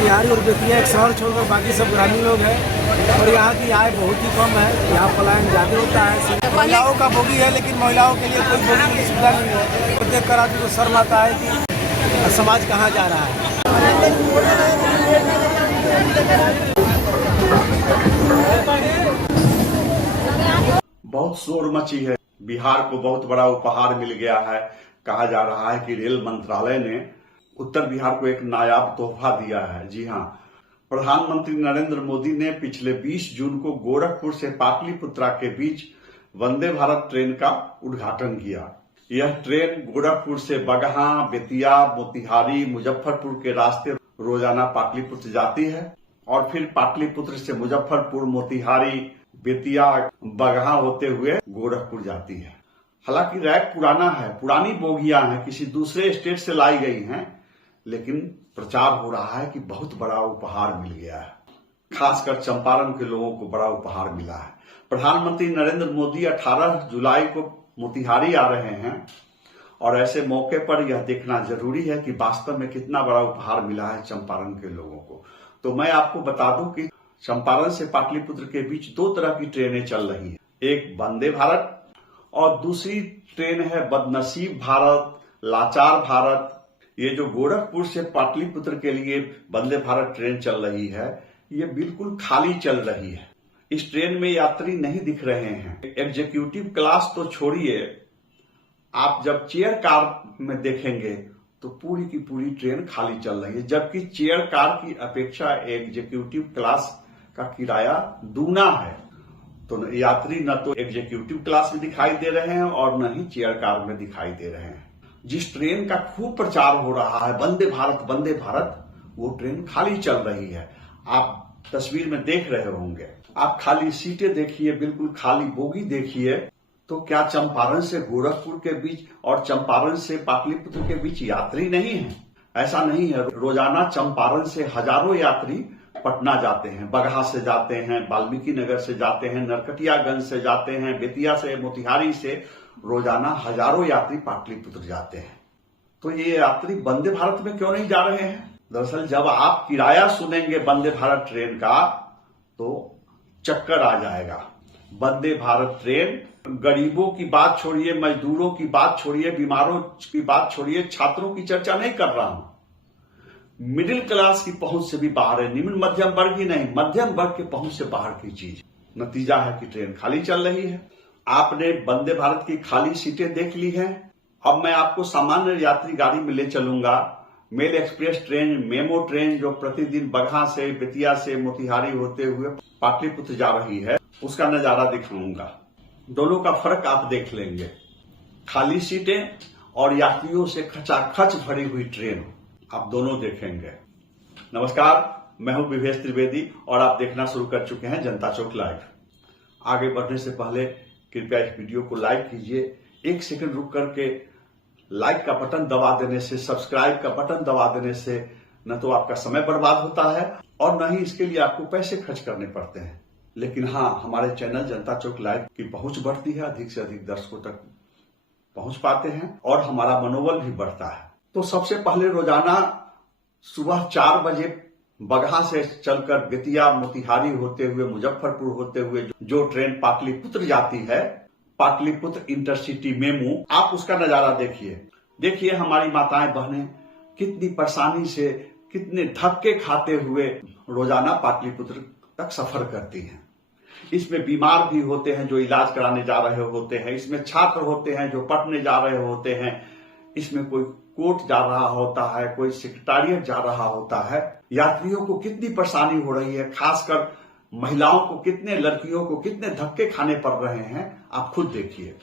मोतिहारी और बेतिया एक शहर छोड़कर बाकी सब ग्रामीण लोग हैं और यहाँ की आय बहुत ही कम है। यहाँ पलायन ज़्यादा होता है। महिलाओं का बोगी है लेकिन महिलाओं के लिए कोई बोगी की सुविधा नहीं है। तो देख कर आदमी को शर्म आता है कि समाज कहाँ जा रहा है। बहुत शोर मची है। बिहार को बहुत बड़ा उपहार मिल गया है। कहा जा रहा है कि रेल मंत्रालय ने उत्तर बिहार को एक नायाब तोहफा दिया है। जी हां, प्रधानमंत्री नरेंद्र मोदी ने पिछले 20 जून को गोरखपुर से पाटलिपुत्रा के बीच वंदे भारत ट्रेन का उद्घाटन किया। यह ट्रेन गोरखपुर से बगहा, बेतिया, मोतिहारी, मुजफ्फरपुर के रास्ते रोजाना पाटलिपुत्र जाती है और फिर पाटलिपुत्र से मुजफ्फरपुर, मोतिहारी, बेतिया, बगहा होते हुए गोरखपुर जाती है। हालांकि रैक पुराना है, पुरानी बोगियां हैं, किसी दूसरे स्टेट से लाई गई हैं, लेकिन प्रचार हो रहा है कि बहुत बड़ा उपहार मिल गया है। खासकर चंपारण के लोगों को बड़ा उपहार मिला है। प्रधानमंत्री नरेंद्र मोदी 18 जुलाई को मोतिहारी आ रहे हैं और ऐसे मौके पर यह देखना जरूरी है कि वास्तव में कितना बड़ा उपहार मिला है चंपारण के लोगों को। तो मैं आपको बता दूं कि चंपारण से पाटलिपुत्र के बीच 2 तरह की ट्रेनें चल रही हैं। एक वंदे भारत और दूसरी ट्रेन है बदनसीब भारत, लाचार भारत। ये जो गोरखपुर से पाटलिपुत्र के लिए वंदे भारत ट्रेन चल रही है, ये बिल्कुल खाली चल रही है। इस ट्रेन में यात्री नहीं दिख रहे हैं। एग्जीक्यूटिव क्लास तो छोड़िए, आप जब चेयर कार में देखेंगे तो पूरी की पूरी ट्रेन खाली चल रही है, जबकि चेयर कार की अपेक्षा एग्जीक्यूटिव क्लास का किराया दूना है। तो यात्री न तो एग्जीक्यूटिव क्लास में दिखाई दे रहे हैं और न ही चेयर कार में दिखाई दे रहे हैं। जिस ट्रेन का खूब प्रचार हो रहा है वंदे भारत वंदे भारत, वो ट्रेन खाली चल रही है। आप तस्वीर में देख रहे होंगे। आप खाली सीटें देखिए, बिल्कुल खाली बोगी देखिए। तो क्या चंपारण से गोरखपुर के बीच और चंपारण से पाटलिपुत्र के बीच यात्री नहीं है? ऐसा नहीं है। रोजाना चंपारण से हजारों यात्री पटना जाते हैं, बगहा से जाते हैं, वाल्मीकि नगर से जाते हैं, नरकटियागंज से जाते हैं, बेतिया से, मोतिहारी से रोजाना हजारों यात्री पाटलिपुत्र जाते हैं। तो ये यात्री वंदे भारत में क्यों नहीं जा रहे हैं? दरअसल जब आप किराया सुनेंगे वंदे भारत ट्रेन का तो चक्कर आ जाएगा। वंदे भारत ट्रेन गरीबों की बात छोड़िए, मजदूरों की बात छोड़िए, बीमारों की बात छोड़िए, छात्रों की चर्चा नहीं कर रहा हूं। मिडिल क्लास की पहुंच से भी बाहर है। निम्न मध्यम वर्ग ही नहीं, मध्यम वर्ग के पहुंच से बाहर की चीज। नतीजा है कि ट्रेन खाली चल रही है। आपने वंदे भारत की खाली सीटें देख ली हैं। अब मैं आपको सामान्य यात्री गाड़ी में ले चलूंगा। Mail express train, memo train जो प्रतिदिन बगहा से, बेतिया से, मोतिहारी होते हुए पाटलिपुत्र जा रही है, उसका नजारा दिखाऊंगा। दोनों का फर्क आप देख लेंगे। खाली सीटें और यात्रियों से खचाखच भरी हुई ट्रेन, आप दोनों देखेंगे। नमस्कार, मैं हूं विवेश त्रिवेदी और आप देखना शुरू कर चुके हैं जनता चौक लाइव। आगे बढ़ने से पहले कृपया इस वीडियो को लाइक कीजिए। 1 सेकंड रुक करके लाइक का बटन दबा देने से, सब्सक्राइब का बटन दबा देने से न तो आपका समय बर्बाद होता है और न ही इसके लिए आपको पैसे खर्च करने पड़ते हैं। लेकिन हाँ, हमारे चैनल जनता चौक लाइव की पहुंच बढ़ती है, अधिक से अधिक दर्शकों तक पहुंच पाते हैं और हमारा मनोबल भी बढ़ता है। तो सबसे पहले रोजाना सुबह 4 बजे बगहा से चलकर बेतिया, मोतिहारी होते हुए, मुजफ्फरपुर होते हुए जो ट्रेन पाटलिपुत्र जाती है, पाटलिपुत्र इंटरसिटी मेमू, आप उसका नजारा देखिए। देखिए हमारी माताएं बहनें कितनी परेशानी से, कितने धक्के खाते हुए रोजाना पाटलिपुत्र तक सफर करती हैं। इसमें बीमार भी होते हैं जो इलाज कराने जा रहे होते हैं, इसमें छात्र होते हैं जो पढ़ने जा रहे होते हैं, इसमें कोई कोर्ट जा रहा होता है, कोई सेक्रेटारिएट जा रहा होता है। यात्रियों को कितनी परेशानी हो रही है, खासकर महिलाओं को, कितने लड़कियों को कितने धक्के खाने पड़ रहे हैं, आप खुद देखिए।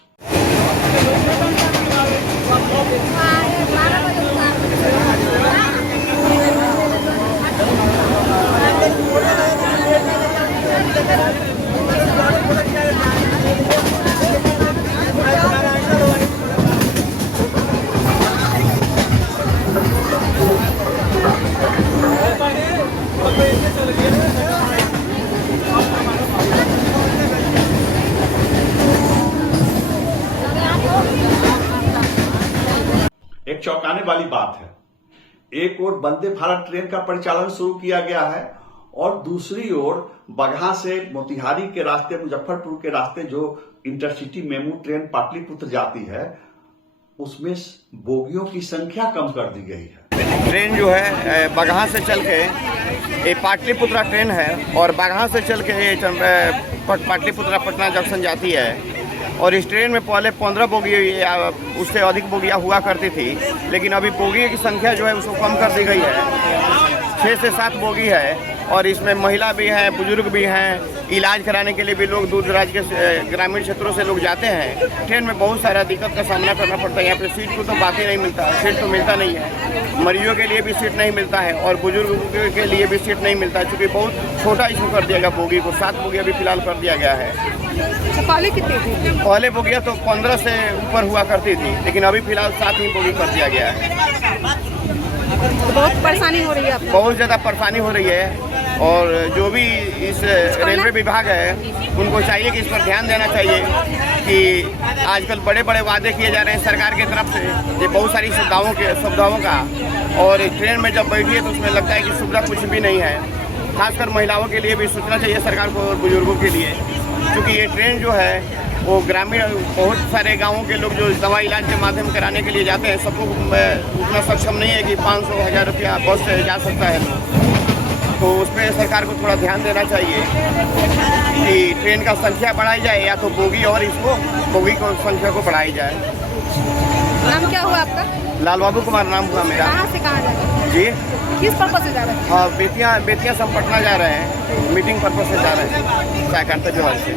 एक चौंकाने वाली बात है एक ओर वंदे भारत ट्रेन का परिचालन शुरू किया गया है और दूसरी ओर बगहा से मोतिहारी के रास्ते, मुजफ्फरपुर के रास्ते जो इंटरसिटी मेमू ट्रेन पाटलिपुत्र जाती है उसमें बोगियों की संख्या कम कर दी गई है। ट्रेन जो है बगहा से चल के ये पाटलिपुत्रा ट्रेन है और बगहा से चल के पाटलिपुत्रा पटना जंक्शन जाती है। और इस ट्रेन में पहले 15 बोगी उससे अधिक बोगियाँ हुआ करती थी, लेकिन अभी बोगी की संख्या जो है उसको कम कर दी गई है। 6 से 7 बोगी है और इसमें महिला भी हैं, बुजुर्ग भी हैं। इलाज कराने के लिए भी लोग दूर दराज के ग्रामीण क्षेत्रों से लोग जाते हैं। ट्रेन में बहुत सारा दिक्कत का सामना करना पड़ता है। यहाँ पे सीट को तो बाकी नहीं मिलता, सीट तो मिलता नहीं है। मरीजों के लिए भी सीट नहीं मिलता है और बुजुर्गों के लिए भी सीट नहीं मिलता है, क्योंकि बहुत छोटा इसको कर दिया गया बोगी को। 7 बोगी अभी फिलहाल कर दिया गया है। पहले कितनी थी? पहले बोगियाँ तो 15 से ऊपर हुआ करती थी, लेकिन अभी फिलहाल 7 ही बोगी कर दिया गया है। तो बहुत परेशानी हो रही है आपको? बहुत ज़्यादा परेशानी हो रही है और जो भी इस रेलवे विभाग है उनको चाहिए कि इस पर ध्यान देना चाहिए कि आजकल बड़े बड़े वादे किए जा रहे हैं सरकार की तरफ से, ये बहुत सारी सुविधाओं का, और ट्रेन में जब बैठिए तो उसमें लगता है कि सुविधा कुछ भी नहीं है। खासकर महिलाओं के लिए भी सोचना चाहिए सरकार को और बुजुर्गों के लिए, क्योंकि ये ट्रेन जो है वो ग्रामीण बहुत सारे गांवों के लोग जो दवा इलाज के माध्यम कराने के लिए जाते हैं, सबको उतना सक्षम नहीं है कि 500-1000 रुपया बस से जा सकता है। तो उस पर सरकार को थोड़ा ध्यान देना चाहिए कि ट्रेन का संख्या बढ़ाई जाए या तो बोगी और इसको बोगी को संख्या को बढ़ाई जाए। नाम क्या हुआ आपका? लाल बाबू कुमार नाम हुआ मेरा। कहाँ से कहाँ जा रहे हैं? जी, किस पर्पज से जा रहे हैं? हाँ, बेतिया से हम पटना जा रहे हैं, मीटिंग पर्पज से जा रहे हैं चायकांता जोहर से।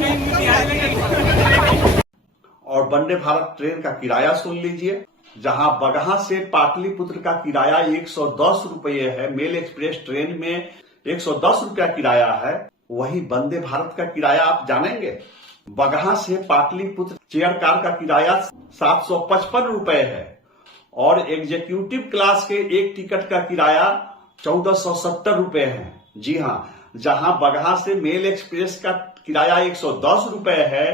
और वंदे भारत ट्रेन का किराया सुन लीजिए। जहां बगहा से पाटलिपुत्र का किराया 110 रुपये है, मेल एक्सप्रेस ट्रेन में 110 रुपया किराया है, वहीं वंदे भारत का किराया आप जानेंगे? बगहा से पाटलिपुत्र चेयर कार का किराया 755 रुपए है और एग्जीक्यूटिव क्लास के एक टिकट का किराया 1470 रुपए है। जी हाँ, जहां बगहा से मेल एक्सप्रेस का किराया 110 रुपए है,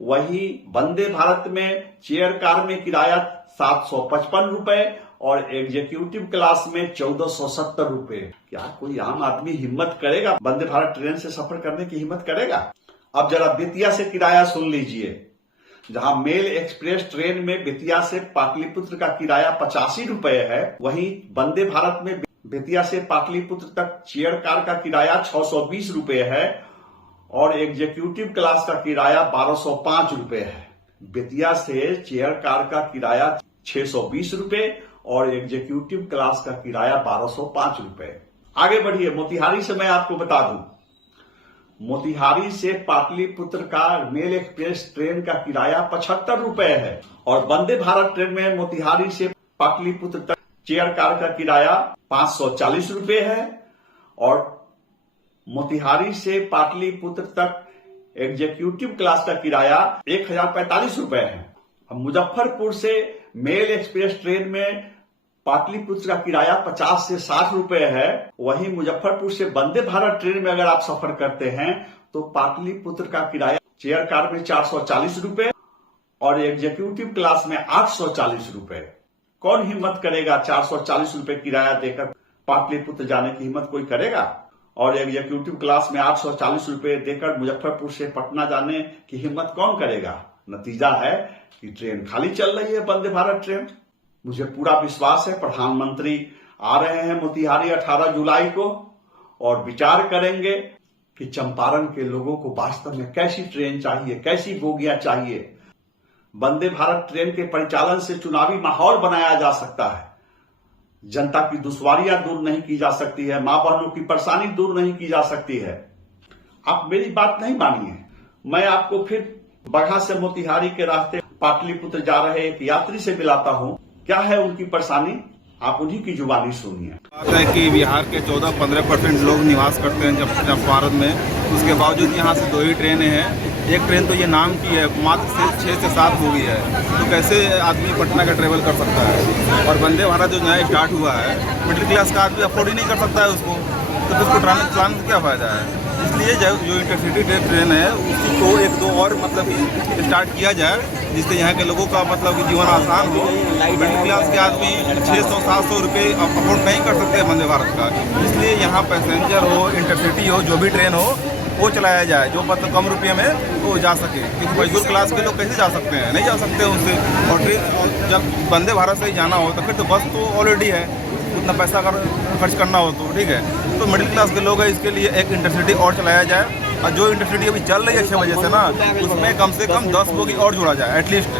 वहीं वंदे भारत में चेयर कार में किराया 755 रुपए और एग्जीक्यूटिव क्लास में 1470 रुपए। क्या कोई आम आदमी हिम्मत करेगा वंदे भारत ट्रेन से सफर करने की हिम्मत करेगा? अब जरा बेतिया से किराया सुन लीजिए। जहां मेल एक्सप्रेस ट्रेन में बेतिया से पाटलिपुत्र का किराया 85 रुपए है, वहीं वंदे भारत में बेतिया से पाटलिपुत्र तक चेयर कार का किराया 620 रुपए है और एग्जीक्यूटिव क्लास का किराया 1205 रुपए है। बेतिया से चेयर कार का किराया 620 रुपए और एग्जीक्यूटिव क्लास का किराया 1205 रुपए। आगे बढ़िए, मोतिहारी से मैं आपको बता दूं, मोतिहारी से पाटलिपुत्र का मेल एक्सप्रेस ट्रेन का किराया 75 रुपए है और वंदे भारत ट्रेन में मोतिहारी से पाटलिपुत्र तक चेयर कार का किराया 540 रुपए है और मोतिहारी से पाटलिपुत्र तक एग्जीक्यूटिव क्लास का किराया 1045 रुपए है। अब मुजफ्फरपुर से मेल एक्सप्रेस ट्रेन में पाटलिपुत्र का किराया 50 से 60 रुपए है, वहीं मुजफ्फरपुर से वंदे भारत ट्रेन में अगर आप सफर करते हैं तो पाटलिपुत्र का किराया चेयर कार में 440 रुपए और एग्जीक्यूटिव क्लास में 840 रुपए। कौन हिम्मत करेगा 440 रुपए किराया देकर पाटलिपुत्र जाने की हिम्मत कोई करेगा? और एग्जीक्यूटिव क्लास में 840 रुपए देकर मुजफ्फरपुर से पटना जाने की हिम्मत कौन करेगा? नतीजा है कि ट्रेन खाली चल रही है वंदे भारत ट्रेन। मुझे पूरा विश्वास है प्रधानमंत्री आ रहे हैं मोतिहारी 18 जुलाई को और विचार करेंगे कि चंपारण के लोगों को वास्तव में कैसी ट्रेन चाहिए, कैसी बोगियां चाहिए। वंदे भारत ट्रेन के परिचालन से चुनावी माहौल बनाया जा सकता है, जनता की दुश्वारियां दूर नहीं की जा सकती है, मां बहनों की परेशानी दूर नहीं की जा सकती है। आप मेरी बात नहीं मानिए, मैं आपको फिर बगहा से मोतिहारी के रास्ते पाटलिपुत्र जा रहे एक यात्री से मिलाता हूं। क्या है उनकी परेशानी, आप उन्हीं की जुबानी सुनिए। बात है कि बिहार के 14-15% लोग निवास करते हैं जब भारत में, उसके बावजूद यहाँ से 2 ही ट्रेनें हैं। एक ट्रेन तो ये नाम की है, मात्र 6 से 7 हो गई है, तो कैसे आदमी पटना का ट्रेवल कर सकता है? और वंदे भारत जो नया स्टार्ट हुआ है, मिडिल क्लास का आदमी अफोर्ड ही नहीं कर सकता है उसको, तो उसको ट्रांसपोर्ट चलाने से क्या फायदा है? इसलिए जो इंटरसिटी ट्रेन है उसी को एक दो और मतलब कि स्टार्ट किया जाए, जिससे यहाँ के लोगों का मतलब कि जीवन आसान हो। मिडिल क्लास के आदमी 600-700 रुपये अफोर्ड नहीं कर सकते वंदे भारत का, इसलिए यहाँ पैसेंजर हो, इंटरसिटी हो, जो भी ट्रेन हो वो चलाया जाए, जो मतलब कम रुपये में वो जा सके। क्योंकि मजदूर क्लास के लोग कैसे जा सकते हैं, नहीं जा सकते उनसे। और ट्रेन जब वंदे भारत से ही जाना हो तो फिर तो बस तो ऑलरेडी है, उतना पैसा अगर खर्च करना हो तो ठीक है। तो मिडिल क्लास के लोग हैं, इसके लिए एक इंटरसिटी और चलाया जाए। और जो इंटरसिटी अभी चल रही है 6 बजे से ना, उसमें कम से कम 10 बोगी और जोड़ा जाए एटलीस्ट,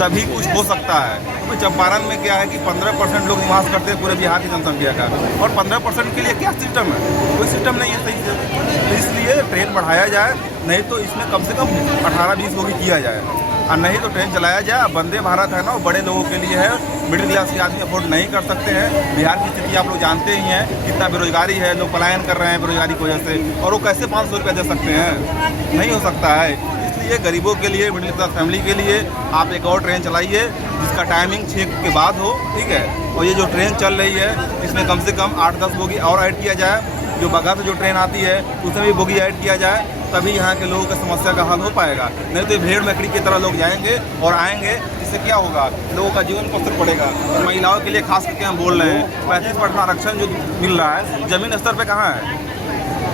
तभी कुछ हो सकता है। क्योंकि चंपारण में क्या है कि 15% लोग निवास करते हैं पूरे बिहार की जनसंख्या का, और 15% के लिए क्या सिस्टम है, कोई सिस्टम नहीं है सही से। तो इसलिए ट्रेन बढ़ाया जाए, नहीं तो इसमें कम से कम 18-20 बोगी किया जाए, और नहीं तो ट्रेन चलाया जाए। वंदे भारत है ना, वो बड़े लोगों के लिए है, मिडिल क्लास के आदमी अफोर्ड नहीं कर सकते हैं। बिहार की स्थिति आप लोग जानते ही हैं, कितना बेरोजगारी है, लोग पलायन कर रहे हैं बेरोजगारी की वजह से, और वो कैसे 500 रुपये दे सकते हैं, नहीं हो सकता है। इसलिए गरीबों के लिए, मिडिल क्लास फैमिली के लिए आप एक और ट्रेन चलाइए जिसका टाइमिंग 6 के बाद हो, ठीक है। और ये जो ट्रेन चल रही है इसमें कम से कम 8-10 बोगी और ऐड किया जाए। जो बगहा से जो ट्रेन आती है उसमें भी बोगी ऐड किया जाए, तभी यहाँ के लोगों की समस्या का हल हो पाएगा। नहीं तो भेड़ बकरी की तरह लोग जाएंगे और आएंगे, इससे क्या होगा, लोगों का जीवन पर असर पड़ेगा। और महिलाओं के लिए खास करके हम बोल रहे हैं, 35% आरक्षण जो मिल रहा है जमीन स्तर पे कहाँ है,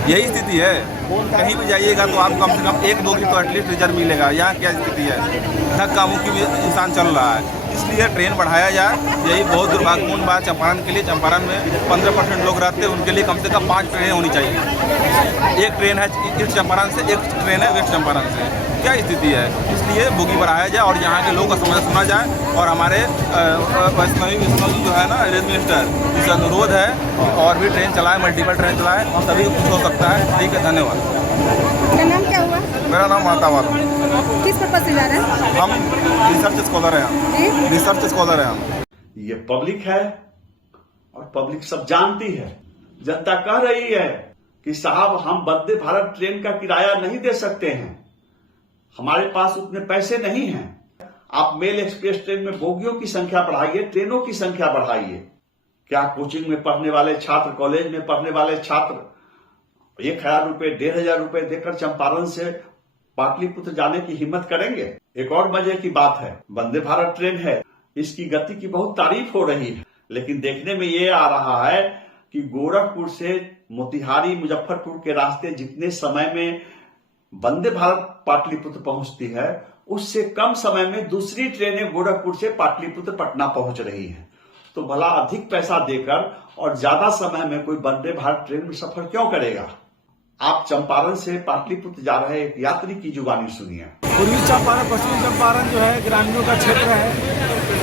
यही स्थिति है। कहीं भी जाइएगा तो आप कम से कम एक बोगी तो एटलीस्ट रिजर्व मिलेगा। यहाँ क्या स्थिति है, धक्का मुक्की भी इंसान चल रहा है। इसलिए ट्रेन बढ़ाया जाए, यही बहुत दुर्भाग्यपूर्ण बात चंपारण के लिए। चंपारण में 15% लोग रहते हैं, उनके लिए कम से कम 5 ट्रेनें होनी चाहिए। एक ट्रेन है ईस्ट चंपारण से, एक ट्रेन है वेस्ट चंपारण से, क्या स्थिति है। इसलिए बोगी बढ़ाया जाए और यहाँ के लोगों का समस्या सुना जाए। और हमारे वैष्णवी जो है ना रेल मिनिस्टर, इसका अनुरोध है और भी ट्रेन चलाए, मल्टीपल ट्रेन चलाए, तभी कुछ हो सकता है। ठीक है, धन्यवाद। आपका नाम क्या हुआ? मेरा नाम मातावाल। किस पर्पज से जा रहे हैं? हम रिसर्च स्कॉलर हैं, रिसर्च स्कॉलर हैं हम। ये पब्लिक है और पब्लिक सब जानती है। जनता कह रही है कि साहब हम वंदे भारत ट्रेन का किराया नहीं दे सकते हैं, हमारे पास उतने पैसे नहीं हैं। आप मेल एक्सप्रेस ट्रेन में बोगियों की संख्या बढ़ाइए, ट्रेनों की संख्या बढ़ाइए। क्या कोचिंग में पढ़ने वाले छात्र, कॉलेज में पढ़ने वाले छात्र 1000 रुपये, 1500 रुपये देकर चंपारण से पाटलिपुत्र जाने की हिम्मत करेंगे? एक और मजे की बात है, वंदे भारत ट्रेन है, इसकी गति की बहुत तारीफ हो रही है, लेकिन देखने में ये आ रहा है कि गोरखपुर से मोतिहारी, मुजफ्फरपुर के रास्ते जितने समय में वंदे भारत पाटलिपुत्र पहुंचती है, उससे कम समय में दूसरी ट्रेनें गोरखपुर से पाटलिपुत्र पटना पहुंच रही हैं। तो भला अधिक पैसा देकर और ज्यादा समय में कोई वंदे भारत ट्रेन में सफर क्यों करेगा? आप चंपारण से पाटलिपुत्र जा रहे एक यात्री की जुबानी सुनिए। पूर्वी चंपारण, पश्चिमी चंपारण जो है ग्रामीणों का क्षेत्र है।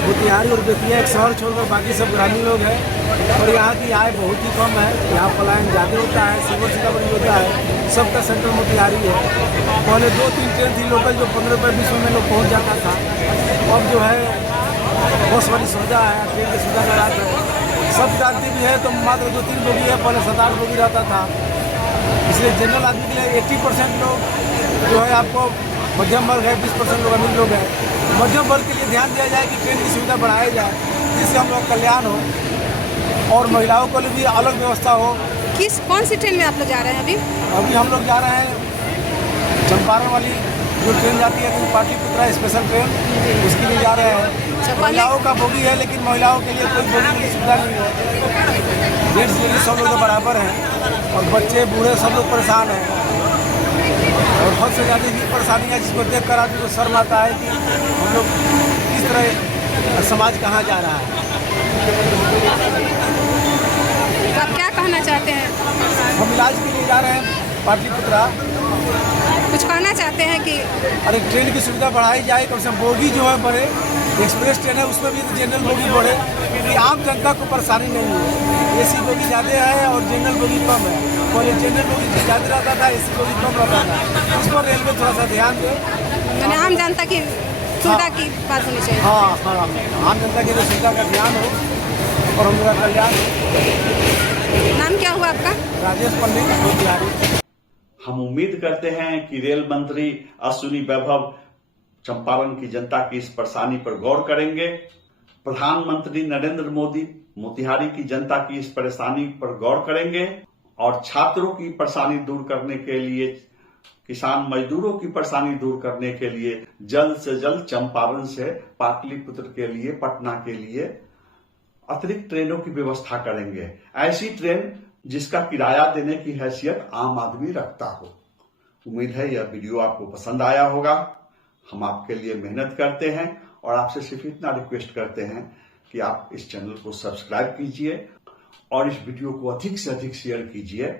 मोतिहारी और बेतिया एक शहर छोड़कर बाकी सब ग्रामीण लोग हैं, और यहाँ की आय बहुत ही कम है। यहाँ पलायन ज़्यादा होता है, सीवर सीतामढ़ी होता है, सबका सेंटर मोतिहारी है। पहले 2-3 ट्रेन थी लोकल, जो 15 रुपये 20 में लोग पहुँच जाता था। अब जो है बस वाली सुविधा है, ट्रेन की सुविधा लगा कर सब जानती भी है, तो मात्र 2-3 बोगी है, पहले 7-8 बोगी रहता था। इसलिए जनरल आदमी के लिए 80% लोग जो है आपको मध्यम वर्ग है, 20% लोग अमीर लोग हैं। मध्यम वर्ग के लिए ध्यान दिया जाए कि ट्रेन की सुविधा बढ़ाई जाए, जिससे हम लोग का कल्याण हो और महिलाओं को लिए भी अलग व्यवस्था हो। कौन सी ट्रेन में आप लोग जा रहे हैं अभी? अभी हम लोग जा रहे हैं चंपारण वाली जो ट्रेन जाती है पाटलिपुत्र स्पेशल ट्रेन, उसके लिए जा रहे हैं। महिलाओं का बोगी है, लेकिन महिलाओं के लिए कोई बोगी की सुविधा नहीं है। जेंट्स लेडीज सब लोग बराबर हैं, और बच्चे बूढ़े सब लोग परेशान हैं। और हद से ज़्यादा ये परेशानी है जिसको देख कर आदमी को शर्म आता है कि हम लोग किस तरह समाज कहाँ जा रहा है। तो आप क्या कहना चाहते हैं? हम इलाज के लिए जा रहे हैं पाटलिपुत्रा। कुछ कहना चाहते हैं कि अरे ट्रेन की सुविधा बढ़ाई जाए, कम से कम बोगी जो है बढ़े। एक्सप्रेस ट्रेन है उसमें भी जनरल बोगी बढ़े, क्योंकि आम जनता को परेशानी नहीं है। एसी बोगी ज़्यादा है और जनरल बोगी कम है। पहले जनरल बोगी ज़्यादा रहता था, एसी बोगी कम रहता था। इस पर रेलवे थोड़ा सा ध्यान दे। मैंने आम जनता की सुविधा की बात होनी चाहिए। हाँ, आम जनता की सुविधा का ध्यान हो और हम लोग का कल्याण। नाम क्या हुआ आपका? राजेश पंडित, मोतिहारी। हम उम्मीद करते हैं कि रेल मंत्री अश्विनी वैभव चंपारण की जनता की इस परेशानी पर गौर करेंगे। प्रधानमंत्री नरेंद्र मोदी मोतिहारी की जनता की इस परेशानी पर गौर करेंगे और छात्रों की परेशानी दूर करने के लिए, किसान मजदूरों की परेशानी दूर करने के लिए जल्द से जल्द चंपारण से पाटलिपुत्र के लिए, पटना के लिए अतिरिक्त ट्रेनों की व्यवस्था करेंगे। ऐसी ट्रेन जिसका किराया देने की हैसियत आम आदमी रखता हो। उम्मीद है यह वीडियो आपको पसंद आया होगा। हम आपके लिए मेहनत करते हैं और आपसे सिर्फ इतना रिक्वेस्ट करते हैं कि आप इस चैनल को सब्सक्राइब कीजिए और इस वीडियो को अधिक से अधिक शेयर कीजिए।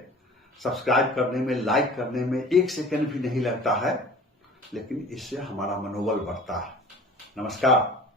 सब्सक्राइब करने में, लाइक करने में 1 सेकंड भी नहीं लगता है, लेकिन इससे हमारा मनोबल बढ़ता है। नमस्कार।